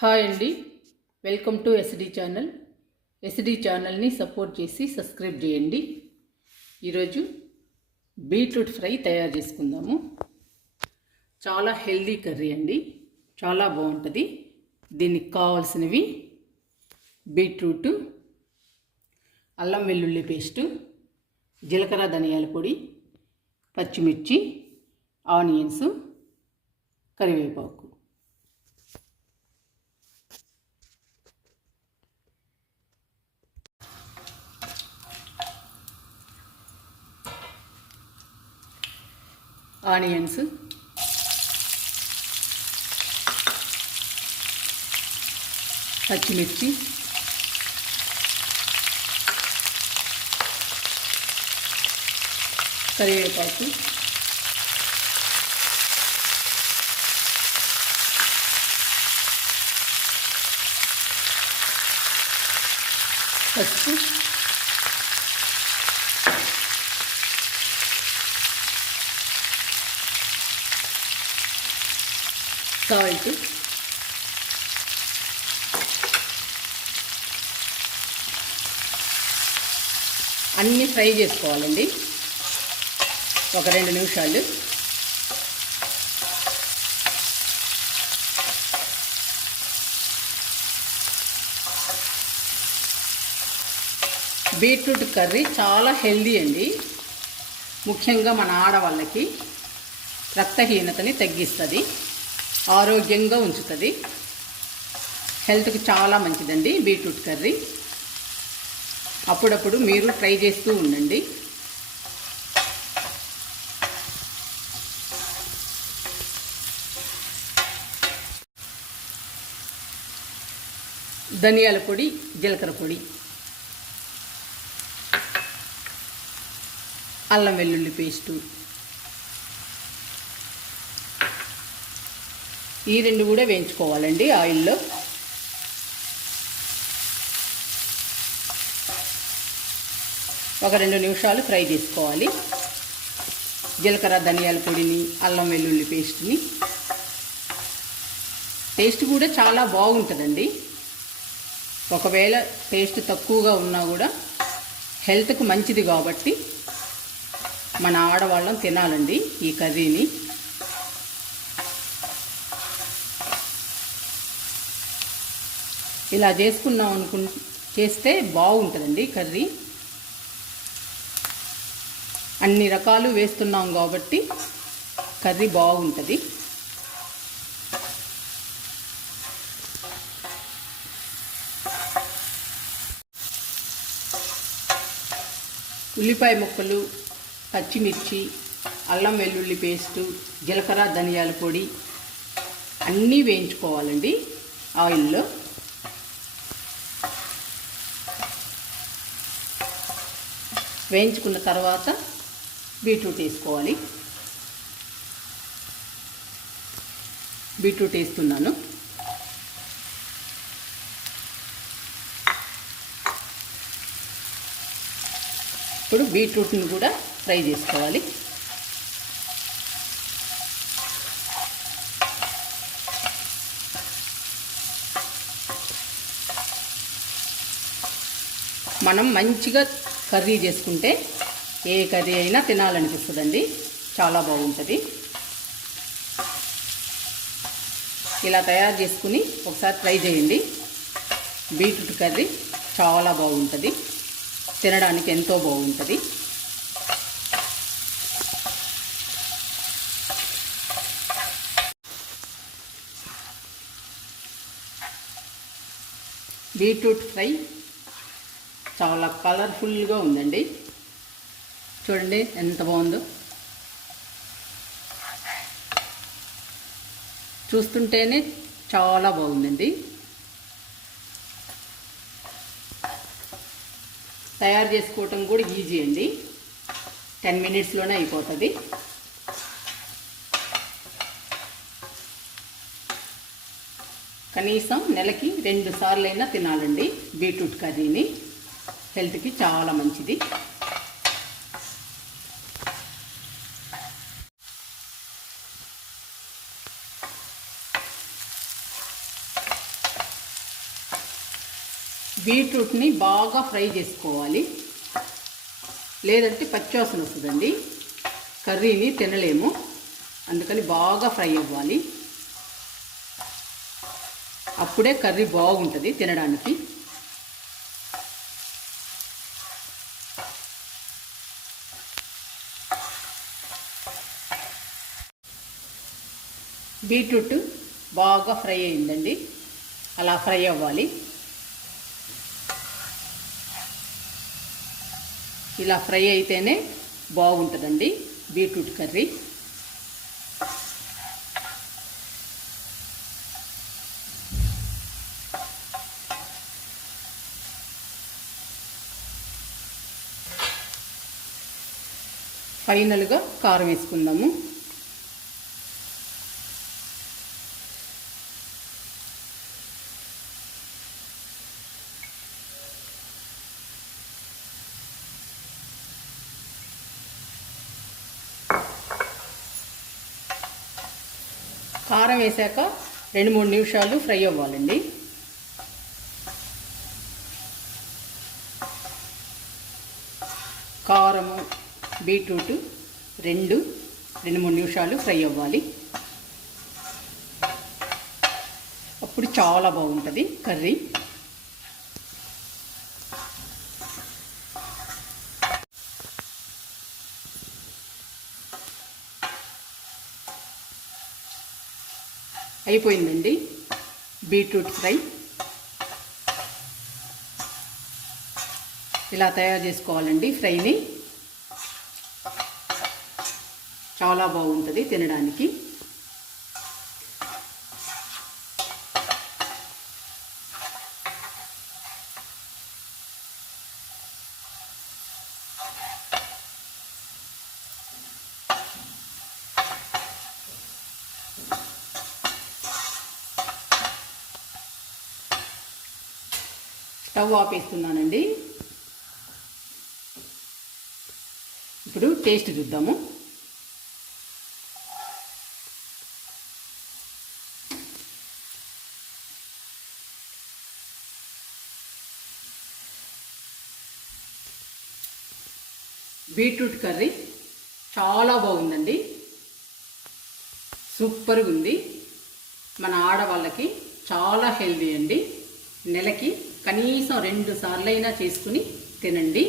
Hi అండి, welcome to SD channel. SD ఛానల్ని support చేసి సబ్స్క్రైబ్ చేయండి. ఈరోజు బీట్రూట్ ఫ్రై తయారు చేసుకుందాము. చాలా హెల్దీ కర్రీ అండి, చాలా బాగుంటుంది. దీనికి కావాల్సినవి బీట్రూట్, అల్లం వెల్లుల్లి పేస్టు, జీలకర్ర ధనియాల పొడి, పచ్చిమిర్చి, ఆనియన్స్, కరివేపాకు. ఆనియన్స్, పచ్చిమిర్చి, కరివేపాకు, పసుపు, సాల్ట్, అన్నీ ఫ్రై చేసుకోవాలండి ఒక 2 నిమిషాలు. బీట్రూట్ కర్రీ చాలా హెల్దీ అండి, ముఖ్యంగా మన ఆడవాళ్ళకి రక్తహీనతని తగ్గిస్తుంది, ఆరోగ్యంగా ఉంచుతుంది, హెల్త్కి చాలా మంచిదండి బీట్రూట్ కర్రీ. అప్పుడప్పుడు మీరు ట్రై చేస్తూ ఉండండి. ధనియాల పొడి, జీలకర్ర పొడి, అల్లం వెల్లుల్లి పేస్టు, ఈ 2 కూడా వేయించుకోవాలండి ఆయిల్లో. ఒక 2 నిమిషాలు ఫ్రై చేసుకోవాలి. జీలకర్ర ధనియాల పొడిని, అల్లం వెల్లుల్లి పేస్ట్ని. టేస్ట్ కూడా చాలా బాగుంటుందండి. ఒకవేళ టేస్ట్ తక్కువగా ఉన్నా కూడా హెల్త్కు మంచిది కాబట్టి మన ఆడవాళ్ళం తినాలండి ఈ కర్రీని. ఇలా చేసుకున్నాం చేస్తే బాగుంటుందండి కర్రీ. అన్ని రకాలు వేస్తున్నాం కాబట్టి కర్రీ బాగుంటుంది. ఉల్లిపాయ ముక్కలు, పచ్చిమిర్చి, అల్లం వెల్లుల్లి పేస్టు, జీలకర్ర ధనియాల పొడి అన్నీ వేయించుకోవాలండి ఆయిల్లో. వేయించుకున్న తర్వాత బీట్రూట్ వేసుకోవాలి. బీట్రూట్ వేస్తున్నాను. ఇప్పుడు బీట్రూట్ని కూడా ఫ్రై చేసుకోవాలి. మనం మంచిగా కర్రీ చేసుకుంటే ఏ కర్రీ అయినా తినాలనిపిస్తుందండి, చాలా బాగుంటుంది. ఇలా తయారు చేసుకుని ఒకసారి ట్రై చేయండి. బీట్రూట్ కర్రీ చాలా బాగుంటుంది, తినడానికి ఎంతో బాగుంటుంది. బీట్రూట్ ఫ్రై చాలా కలర్ఫుల్గా ఉందండి, చూడండి ఎంత బాగుందో. చూస్తుంటేనే చాలా బాగుందండి. తయారు చేసుకోవటం కూడా ఈజీ అండి, 10 మినిట్స్లోనే అయిపోతుంది. కనీసం నెలకి 2 సార్లైనా తినాలండి బీట్రూట్ కర్రీని, హెల్త్కి చాలా మంచిది. బీట్రూట్ని బాగా ఫ్రై చేసుకోవాలి, లేదంటే పచ్చివాసన వస్తుందండి, కర్రీని తినలేము. అందుకని బాగా ఫ్రై అవ్వాలి, అప్పుడే కర్రీ బాగుంటుంది తినడానికి. బీట్రూట్ బాగా ఫ్రై అయిందండి, అలా ఫ్రై అవ్వాలి. ఇలా ఫ్రై అయితేనే బాగుంటుందండి బీట్రూట్ కర్రీ. ఫైనల్గా కారం వేసుకుందాము. కారం వేసాక 2-3 నిమిషాలు ఫ్రై అవ్వాలండి. కారము బీట్రూట్ 2-3 నిమిషాలు ఫ్రై అవ్వాలి, అప్పుడు చాలా బాగుంటుంది కర్రీ. అయిపోయిందండి బీట్రూట్ ఫ్రై. ఇలా తయారు చేసుకోవాలండి ఫ్రైని, చాలా బాగుంటుంది తినడానికి. స్టవ్ ఆపేస్తున్నానండి. ఇప్పుడు టేస్ట్ చూద్దాము. బీట్రూట్ కర్రీ చాలా బాగుందండి, సూపర్గా ఉంది. మన ఆడవాళ్ళకి చాలా హెల్దీ అండి. నెలకి కనీసం 2 సార్లైనా చేసుకుని తినండి.